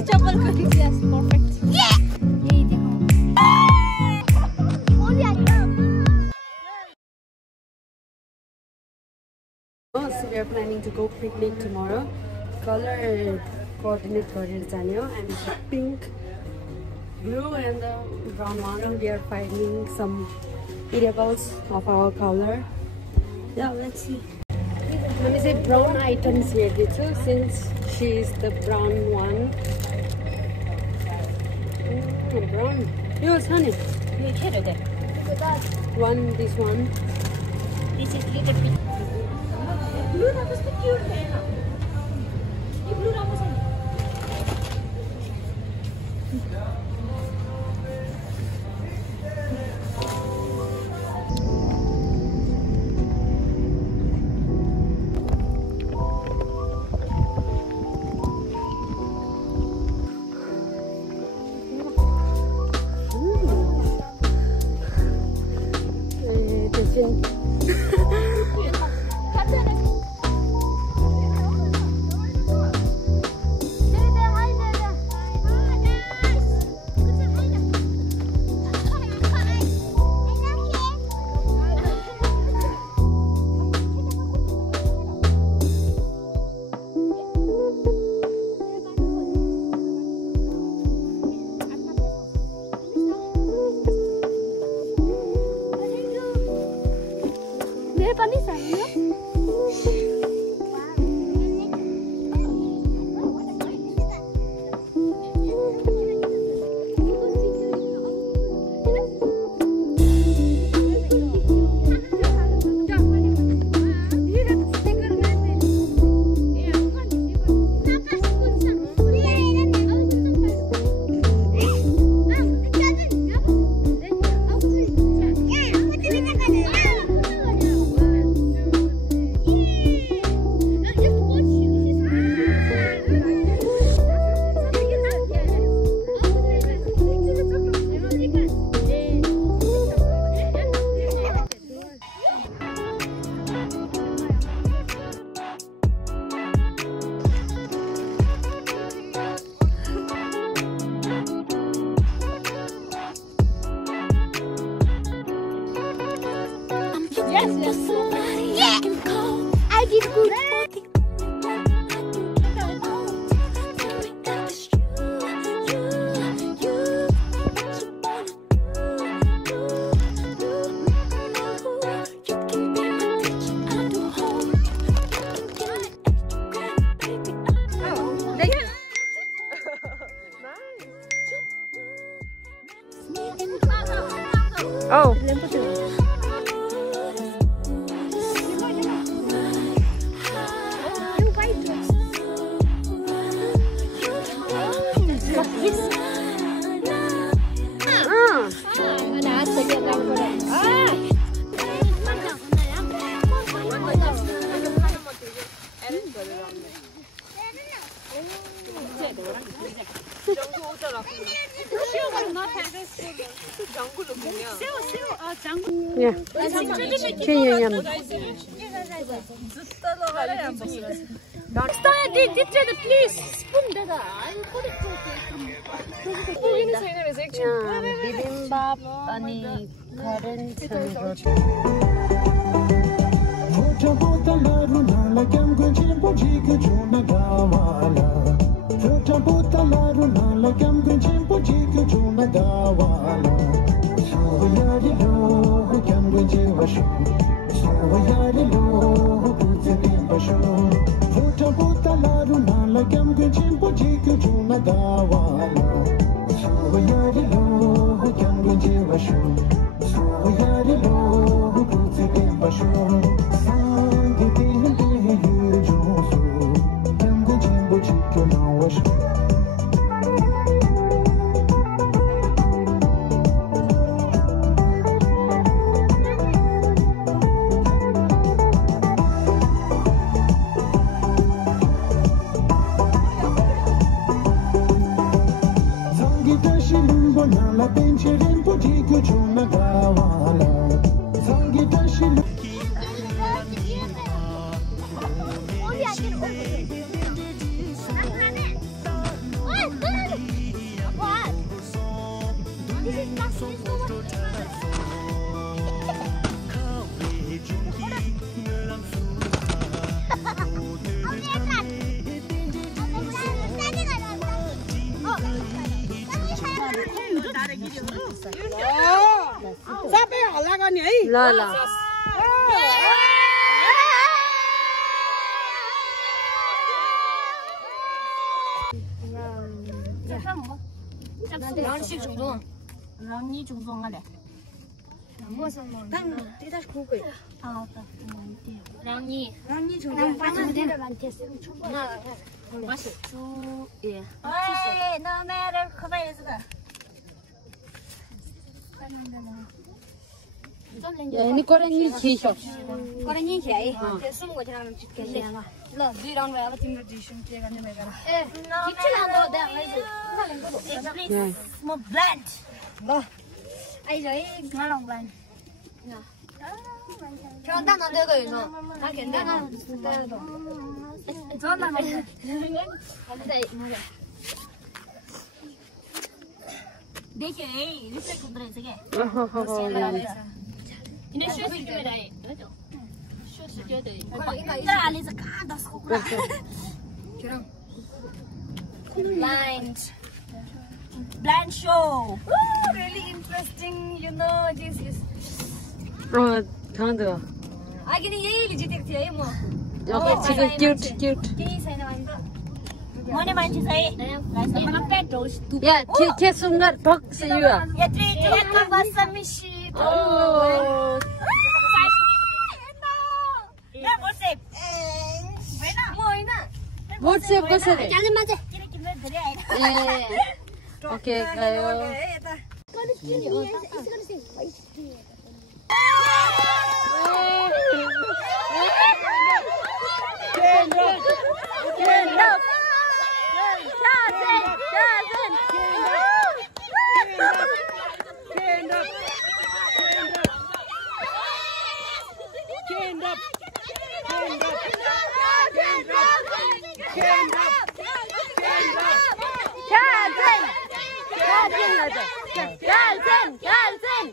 Yes, perfect. Yeah. So we are planning to go picnic tomorrow. Color coordinate Daniel and pink, blue and the brown one. We are finding some variables of our color. Yeah, let's see. Let me say brown items here too, since she is the brown one. Brown. Yours, honey. One, this one. This is little bit. Blue that was the cute hair. You blue that was yeah. I did good. Oh. Yeah. Please. Bibimbap ani current Oh, सबै हल्ला गर्ने है ल ल Ini korang ni kisah. Korang ni kiai. Semua kau jangan cikgu dia. Lah, di round berapa timur decision dia kan dia mereka. Kita nak tahu dah. Please, semua blend. Lah. Ayo, malang blend. Nah. Kau tak nak ada itu. Tak kena. Jangan nak. देखिए इससे कुदरे से क्या इन्हें show से क्यों मिला है show से क्यों they इधर आने से कहाँ 10 को क्यों blind show really interesting you know this is 강도. 아기는 यही लिजिटेक थियो है म Okay, cute, cute. केही छैन भन्छ मने मान्छे चाहिँ मलाई पेट होस् Ya, ke sungar pak siya. यत्रे यत्रो बस्छ मिसी Oh. ना WhatsApp हैन म हैन WhatsApp कसरी? जाने मान्छे किन धेरै आइन Okay, kayo. Gelsin.